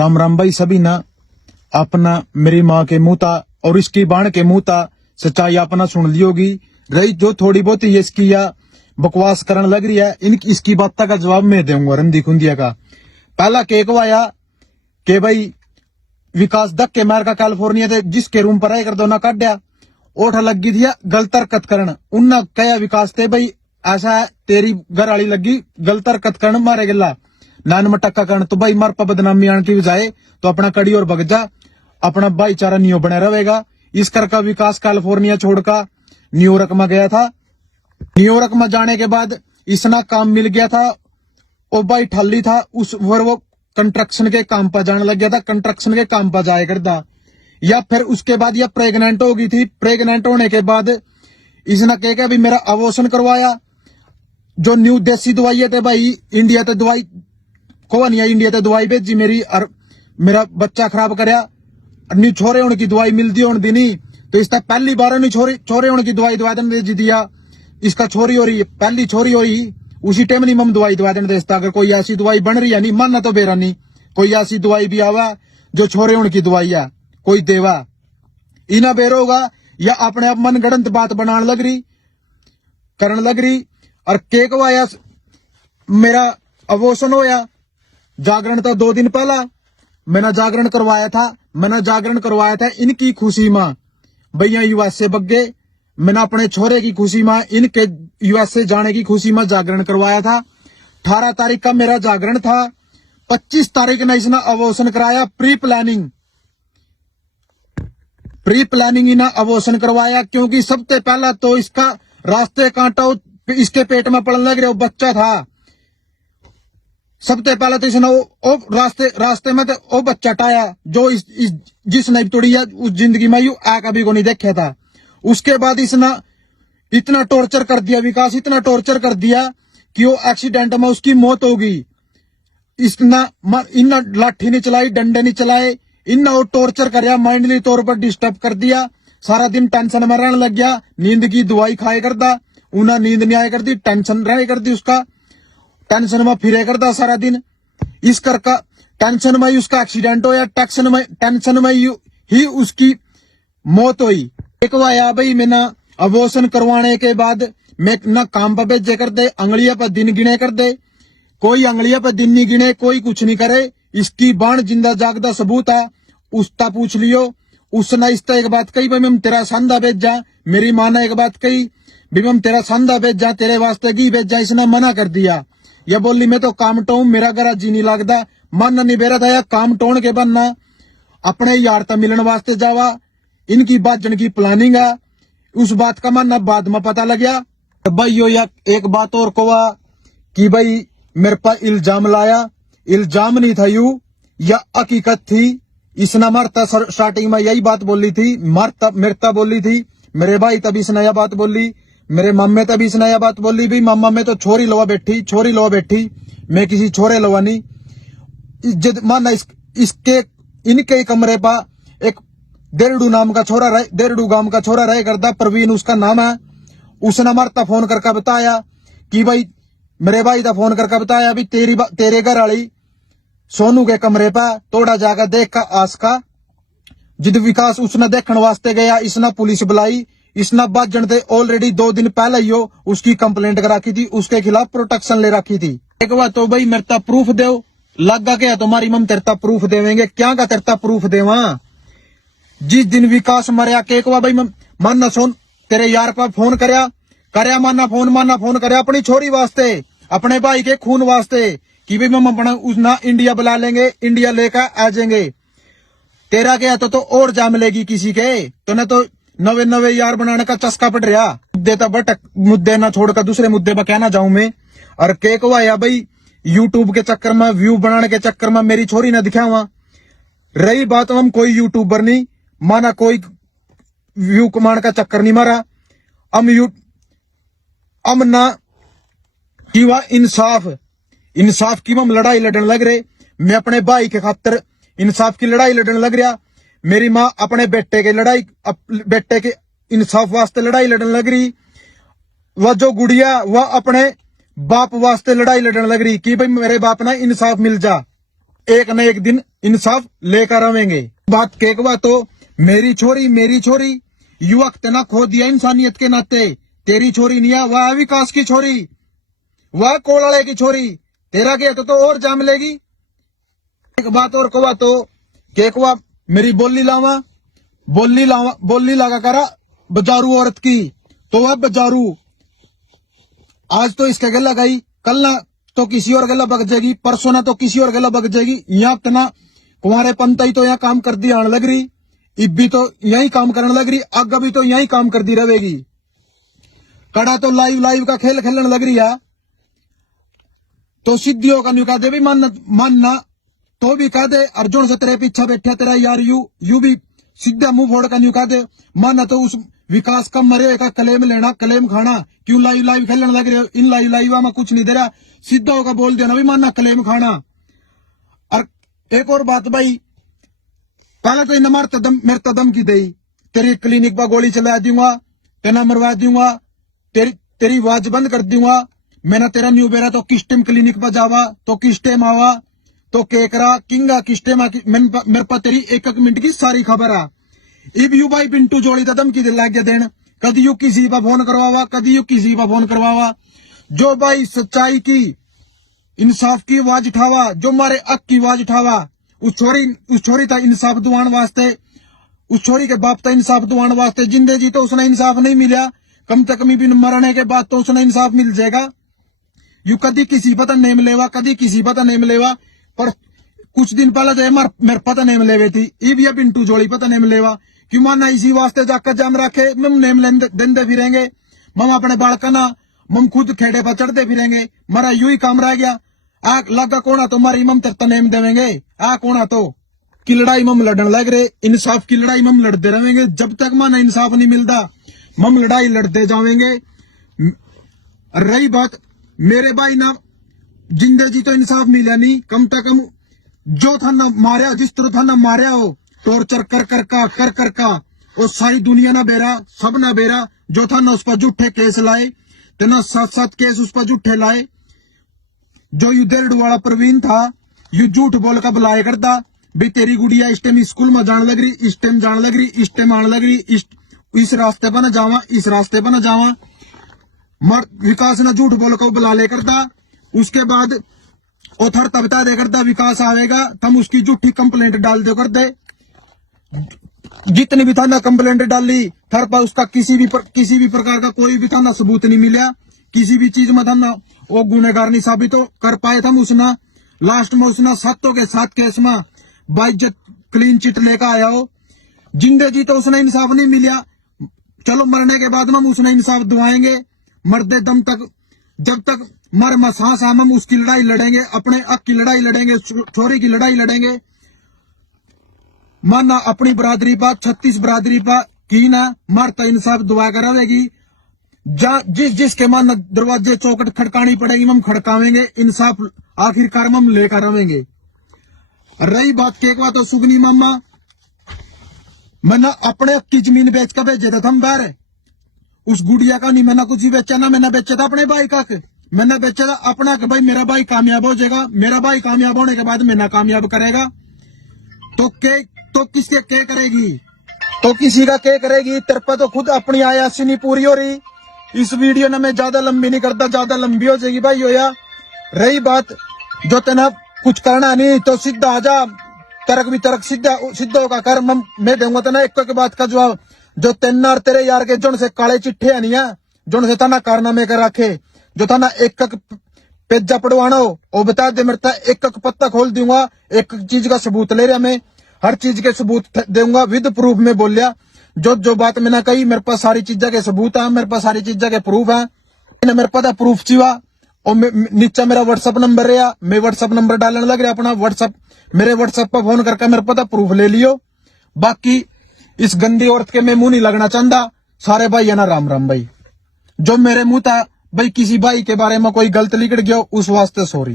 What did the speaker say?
राम राम भाई सभी ना अपना मेरी माँ के मुंह था और इसकी बाण के मुंह था सच्चाई अपना सुन ली होगी। रही जो थोड़ी बहुत ये इसकी या बकवास करने लग रही है इसकी बात का जवाब मैं दूंगा रंदी खुंदिया का। पहला केक आया कि भाई विकास दक के मार का कैलिफोर्निया थे जिसके रूम पर आए कर दो ना काटा ओठ लगी थी गलत हरकत करन उन्ना कहा विकास थे भाई ऐसा है तेरी घर वाली लगी गलत हरकत करन मारे गिला नान मटक्का करन तो भाई मार पर बदनामी आने की बजाय तो अपना कड़ी और भग जा अपना भाईचारा नियो बना रहेगा। इस करका विकास कैलिफोर्निया छोड़कर न्यूयॉर्क में गया था। न्यूयॉर्क में जाने के बाद इसना काम मिल गया था ओ भाई ठल्ली था उस वो कंस्ट्रक्शन के काम पर जाने लग गया था। कंस्ट्रक्शन के काम पर जाया करता या फिर उसके बाद यह प्रेग्नेंट हो गई थी। प्रेग्नेंट होने के बाद इसने कह भी मेरा अबॉर्शन करवाया। जो न्यू देसी दवाई थे भाई इंडिया ते दवाई को नहीं इंडिया ते दवाई भेजी मेरी और मेरा बच्चा खराब करया न्यू छोरे होने की दवाई मिलती होने दी नहीं तो इसका पहली बार नहीं छोरे होने की दवाई दवा देने दे दिया। इसका छोरी हो रही पहली छोरी हो रही उसी टाइम नहीं मम दवाई दवा देने देता। अगर कोई ऐसी दवाई बन रही है नहीं मानना तो बेरा नहीं कोई ऐसी दवाई भी आवा जो छोरे होने की दवाई है कोई देवा इना बेर होगा या अपने आप मन गढ़ंत बात बनाने लग रही करने लग रही। और केक आया मेरा अबॉर्शन होया जागरण था 2 दिन पहला मैंने जागरण करवाया था इनकी खुशी में भैया यूएसए बग्गे मैंने अपने छोरे की खुशी में इनके यूएसए जाने की खुशी में जागरण करवाया था। 18 तारीख का मेरा जागरण था। 25 तारीख ने इसने अबॉर्शन कराया प्री प्लानिंग इन्हें अबॉर्शन करवाया क्योंकि सबसे पहला तो इसका रास्ते कांटा इसके पेट में पड़ने लग रहा बच्चा था। सबसे पहले तो इसने रास्ते में तो वो बच्चा टाया जो जिसने तोड़ी है उस जिंदगी में यू आ कभी को नहीं देखा था। उसके बाद इसने इतना टॉर्चर कर दिया विकास इतना टॉर्चर कर दिया कि वो एक्सीडेंट में उसकी मौत हो गई। इन्ना लाठी नहीं चलाई डंडे नहीं चलाए इन्ना वो टॉर्चर कर माइंडली तौर पर डिस्टर्ब कर दिया। सारा दिन टेंशन में रहने लग गया। नींद की दवाई खाए करता उन्हें नींद नहीं आया करती टेंशन रहे करती उसका टेंशन में फिरे करता सारा दिन। इस करका टेंशन में ही उसका एक्सीडेंट होया टेंशन में ही उसकी मौत हुई। एक आया भाई मैंने अबॉर्शन करवाने के बाद मैं ना काम पर भेजे कर दे अंगलिया पर दिन गिने कर दे कोई अंगलिया पर दिन नहीं गिने कोई कुछ नहीं करे। इसकी बाण जिंदा जागदा सबूत है उसका पूछ लियो। उसने इसका एक बात कही भाई मैं तेरा संदा भेजा मेरी माँ ने एक बात कही भाई मैं तेरा संदा भेजा तेरे वास्ते घी भेजा इसने मना कर दिया। यह बोली मैं तो काम टों मेरा घर जी नहीं लगता मन नहीं बेरा था या काम टोन के बनना अपने यार ता मिलने वास्ते जावा इनकी बाजन की प्लानिंग है। उस बात का मानना बाद में पता लग गया। भाई यो या एक बात और कोवा कि भाई मेरे पर इल्जाम लाया इल्जाम नहीं था यू या हकीकत थी। इसने मरता स्टार्टिंग में यही बात बोली थी मरता बोली थी मेरे भाई तभी इसने यह बात बोली मेरे मामे तभी इसने यह बात बोली भी मामा में तो छोरी लवा बैठी मैं किसी छोरे लवा नहीं माना इसके इनके कमरे पर एक देरडू गांव का छोरा रहे करता प्रवीण उसका नाम है। उसने मरता फोन करके बताया कि भाई मेरे भाई का फोन करके बताया भी तेरे घर वाली सोनू के कमरे पर थोड़ा जाकर देख का आस का जिद विकास उसने देखने वास्ते गया इसने पुलिस बुलाई इसने बाजन थे ऑलरेडी 2 दिन पहले ही उसकी कंप्लेंट करा की थी उसके खिलाफ प्रोटेक्शन ले रखी थी। एक बात तो भाई मेरे प्रूफ दो लगा क्या तुम्हारी मम तेरता प्रूफ देवेंगे क्या का तेरता प्रूफ देवा। जिस दिन विकास मरिया केक हुआ भाई माना सोन तेरे यार पर फोन करया माना फोन करया अपनी छोरी वास्ते अपने भाई के खून वास्ते कि भाई हम अपना उसना इंडिया बुला लेंगे इंडिया लेकर आ जाएंगे। तेरा क्या तो और जा मिलेगी किसी के तो न तो नवे यार बनाने का चस्का पड़ रहा देता बट मुद्दे ना छोड़कर दूसरे मुद्दे पर कहना जाऊं मैं। और केक हुआ भाई यूट्यूब के चक्कर में व्यू बनाने के चक्कर में मेरी छोरी ना दिखावा। रही बात हम कोई यूट्यूबर नहीं माना कोई व्यू कमाने का चक्कर नहीं मारा हम ना कि वह इंसाफ की हम लड़ाई लड़ने लग रहे। मैं अपने भाई के खातर इंसाफ की लड़ाई लड़ने लग रहा। मेरी माँ अपने बेटे के इंसाफ वास्ते लड़ाई लड़ने लग रही। वह जो गुड़िया वह अपने बाप वास्ते लड़ाई लड़ने लग रही कि भाई मेरे बाप ना इंसाफ मिल जा। एक न एक दिन इंसाफ लेकर आवेंगे। बात केकवा तो मेरी छोरी युवक तना खो दिया इंसानियत के नाते। तेरी छोरी नहीं है, वह विकास की छोरी, वह कोलाड़े की छोरी। तेरा के तो और जाम लेगी। एक बात और कवा तो केकवा मेरी बोली लागा करा बजारू औरत की, तो वह बजारू आज तो इसके गला गई, कल ना तो किसी और गला बग जाएगी, परसों ना तो किसी और गला बग जाएगी। यहाँ तना कुमारे पंत ही तो यहाँ काम कर दी आने लग रही, इब भी तो यही काम करने लग रही, आगे भी तो यही काम कर दी रहेगी। कड़ा तो लाइव का खेल खेलने लग रही है। तो सिद्धियों का न्यू कह दे भी मानना तो भी कह दे, अर्जुन से तेरे पीछा बैठा तेरा यार यू भी सीधा मुंह फोड़ का न्यू कह दे, मानना तो उस विकास का मरे का क्लेम लेना क्लेम खाना। क्यों लाइव खेलने लग रहे हो? इन लाइव में कुछ नहीं दे रहा, सीधा होगा बोल देना भी मानना क्लेम खाना। और एक और बात भाई, पहले तो इन मेरे तदम की दई, तेरी क्लिनिक पर गोली चला दूंगा, तेना मरवा दूंगा, तेरी आवाज बंद कर दूंगा। मैंने तेरा न्यू बेरा तो किस टाइम क्लिनिक पर जावा, तो किस टाइम आवा, तो केकरा किंगा किस टाइम मेरे पास तेरी एक मिनट की सारी खबर आ। इब यू भाई पिंटू जोड़ी तदम की लाग गया देन, कदी यू किसी पर फोन करवावा, कदी यू किसी पर फोन करवावा। जो भाई सच्चाई की इंसाफ की आवाज उठावा, जो मारे अक की आवाज उठावा, उस छोरी था इंसाफ दुआन वास्ते, उस छोरी के बाप था इंसाफ दुआन वास्ते। जिंदे जी तो उसने इंसाफ नहीं मिला, कम से कम भी मरने के बाद तो उसने इंसाफ मिल जाएगा। यू कदी किसी पता नहीं मिलेगा, कदी किसी पता नहीं मिलेगा। पर कुछ दिन पहले तो मेरे पता नहीं मिले थी, इब ये पिंटू जोड़ी पता नहीं मिलेगा। क्यों माना इसी वास्ते जाकर जाम रखे, मम नेम देंदे फिरेंगे, मम अपने बालका ना मम खुद खेड़े पर चढ़ते फिरेंगे। मरा यू ही काम रह गया। आ लगा कोना तो मारी मम तेरे नेम देवेंगे, आ कोना तो की लड़ाई मम लड़ने लग रहे, इंसाफ की लड़ाई मम लड़ते रहेंगे। जब तक माना इंसाफ नहीं मिलता मम लड़ाई लड़ते जाएंगे। रही बात मेरे भाई ना जिंदे जी तो इंसाफ मिला नहीं, कम से कम जो था ना मारिया, जिस तरह था ना मारिया हो टॉर्चर कर का वो सारी दुनिया ना बेरा, सब ना बेरा। जो था ना उस पर झूठे केस लाए, तो ना 7 केस उस पर झूठे लाए। जो यू देरड़ वाला प्रवीण था, यू झूठ बोल कर बुलाया करता भी तेरी गुड़िया इस टाइम स्कूल में जाने लग रही, इस टाइम जाने लग रही, इस टाइम आने लग रही, इस रास्ते पर ना जावा, इस रास्ते पर ना जावा। विकास ने झूठ बोल कर बुला ले करता। उसके बाद ओथर तब बता दे करता विकास आवेगा, तम उसकी झूठी कंप्लेंट डाल दे कर दे। जितनी भी था ना कंप्लेंट डाली थर पर उसका किसी भी प्रकार का कोई भी था ना सबूत नहीं मिला, किसी भी चीज में था ना वो गुनेगार नहीं साबित तो कर पाए था। उसने लास्ट में उसने 7 के 7 केस में बाइज्जत क्लीन चिट लेकर आया हो। जिंदे जी तो उसने इंसाफ नहीं मिला, चलो मरने के बाद हम उसने इंसाफ दुआएंगे। मरते दम तक जब तक मर सांस हम उसकी लड़ाई लड़ेंगे, अपने हक की लड़ाई लड़ेंगे, छोरी की लड़ाई लड़ेंगे। माना अपनी बरादरी पर 36 बरादरी पर की ना मरता इंसाफ दुआ करावेगी। जिसके मन दरवाजे चौकट खड़कानी पड़ेगी हम खड़कावेंगे, इंसाफ आखिरकार हम लेकर आवेंगे। रही बात केकवा तो सुगनी मामा मैंने अपने की जमीन बेच कर भेजे थे हम बाहर, उस गुड़िया का नहीं मैंने कुछ ही बेचा ना, मैंने बेचा था अपने भाई का, मैंने बेचा था अपना कि भाई मेरा भाई कामयाब हो जाएगा, मेरा भाई कामयाब होने के बाद मैंने कामयाब करेगा। तो किसके क्या करेगी, तो किसी का क्या करेगी। तेरे पर तो खुद अपनी आयासी नहीं पूरी हो रही। इस वीडियो ने मैं ज्यादा लंबी नहीं करता, ज्यादा लंबी हो जाएगी भाई होया। रही बात जो तेना कुछ करना नहीं तो सीधा आजा, तरक भी तरक सीधा होगा कर, मैं दूंगा तेना एक के बात का जवाब। जो तेना और तेरे यार के जोन से काले चिट्ठे नहीं है, जोन से थाना कारनामे कर रखे, जो थाना एक पेजा पड़वाना हो वो बता दे, मेरे एक पत्ता खोल दूंगा, एक चीज का सबूत ले रहा, मैं हर चीज के सबूत दूंगा विद प्रूफ में बोल लिया। जो बात मैंने कही मेरे पास सारी चीजें के सबूत है, मेरे पास सारी चीजें के प्रूफ है। मेरे पास प्रूफ चाहिए और नीचे मेरा व्हाट्सअप नंबर रहा, मैं व्हाट्सअप नंबर डालने लग रहा अपना व्हाट्सअप, मेरे व्हाट्सअप पर फोन करके मेरे पास प्रूफ ले लियो। बाकी इस गंदी औरत के मैं मुंह नहीं लगना चाहता। सारे भाई है ना राम राम भाई। जो मेरे मुंह था भाई किसी भाई के बारे में कोई गलत लिख गया उस वास्ते सॉरी।